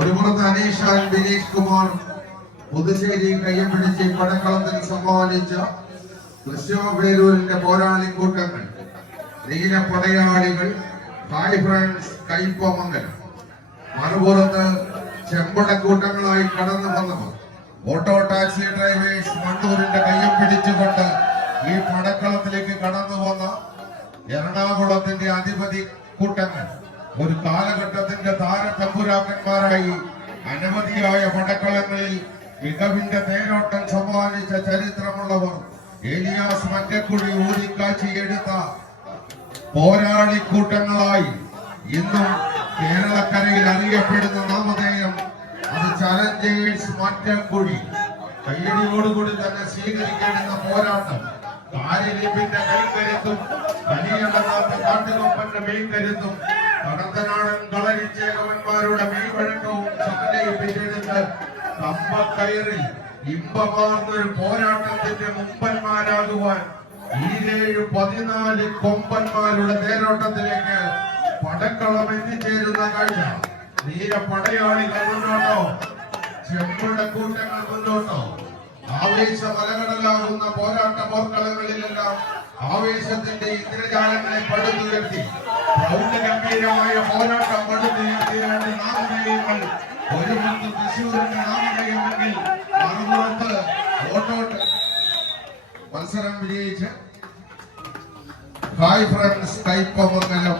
ഒരു പുറത്ത് അനീഷ് ബിനീഷ് കുമാർ പുതുശ്ശേരി കയ്യം പിടിച്ച് പടക്കളത്തിൽ സമ്മാനിച്ച തൃശ്ശൂർ പോരാളിക്കൂട്ടങ്ങൾ, നീല പടയാളികൾ, ഹായ് ഫ്രണ്ട്സ് കൈപ്പമംഗലം. മറുപുറത്ത് ചെമ്പടക്കൂട്ടങ്ങളായി കടന്നു വന്നവർ ഓട്ടോ ടാക്സി ഡ്രൈവേഴ്സ് മണ്ണൂരിന്റെ കയ്യം പിടിച്ചുകൊണ്ട് ഈ പടക്കളത്തിലേക്ക് കടന്നു വന്ന എറണാകുളത്തിന്റെ അധിപതി കൂട്ടങ്ങൾ, ഒരു കാലഘട്ടത്തിന്റെ താരതമ്പുരാക്കന്മാരായി അനവധിയായ പടക്കളങ്ങളിൽ മികവിന്റെ തേരോട്ടം സമ്മാനിച്ച ചരിത്രമുള്ളവർ, ഏലിയാസ് മറ്റക്കുഴി ഊതിക്കാച്ചിയെടുത്ത പോരാളിക്കൂട്ടങ്ങളായി ഇന്നും കേരളക്കരയിൽ അറിയപ്പെടുന്ന നാമധേയം അത് ചലഞ്ചേഴ്സ് മറ്റക്കുഴി. കയ്യടിയോടുകൂടി തന്നെ സ്വീകരിക്കേണ്ടുന്ന പോരാട്ടം കാര്യലിപിന്റെ കൈക്കരുത്തും കലിയടങ്ങാത്ത കാട്ടുകൊപ്പന്റെ മെയ്ക്കരുത്തും കടത്തനാടൻ കളരിച്ചേകവന്മാരുടെ മെയ്വഴക്കവും ചങ്ങലയും പിറ്റെടുത്ത് കമ്പക്കയറിൽ ഇമ്പമാർന്നൊരു പോരാട്ടത്തിന്റെ മുമ്പന്മാരാകുവാൻ 14 കൊമ്പന്മാരുടെ തേരോട്ടത്തിലേക്ക് പടക്കളം എത്തിച്ചേരുന്ന കാഴ്ച. നീല പടയാളികൾ മുന്നോട്ടോ, ചെമ്പടക്കൂട്ടങ്ങൾ മുന്നോട്ടോ, ആവേശ മലകടലാകുന്ന പോരാട്ട പോർക്കളങ്ങളിലെല്ലാം ആവേശത്തിന്റെ ഇന്ദ്രജാലങ്ങളെ പടുത്തുയർത്തി ഗംഭീരമായ പോരാട്ടം പടുത്തുയർത്തിയ നാമധേയങ്ങൾ. ഒരു പുറത്ത് തൃശ്ശൂരിന്റെ നാമധേയമെങ്കിൽ മറുപുറത്ത് ഓട്ടോട്ട് മത്സരം വിജയിച്ച് ഹായ് ഫ്രണ്ട്സ് കൈപ്പമംഗലം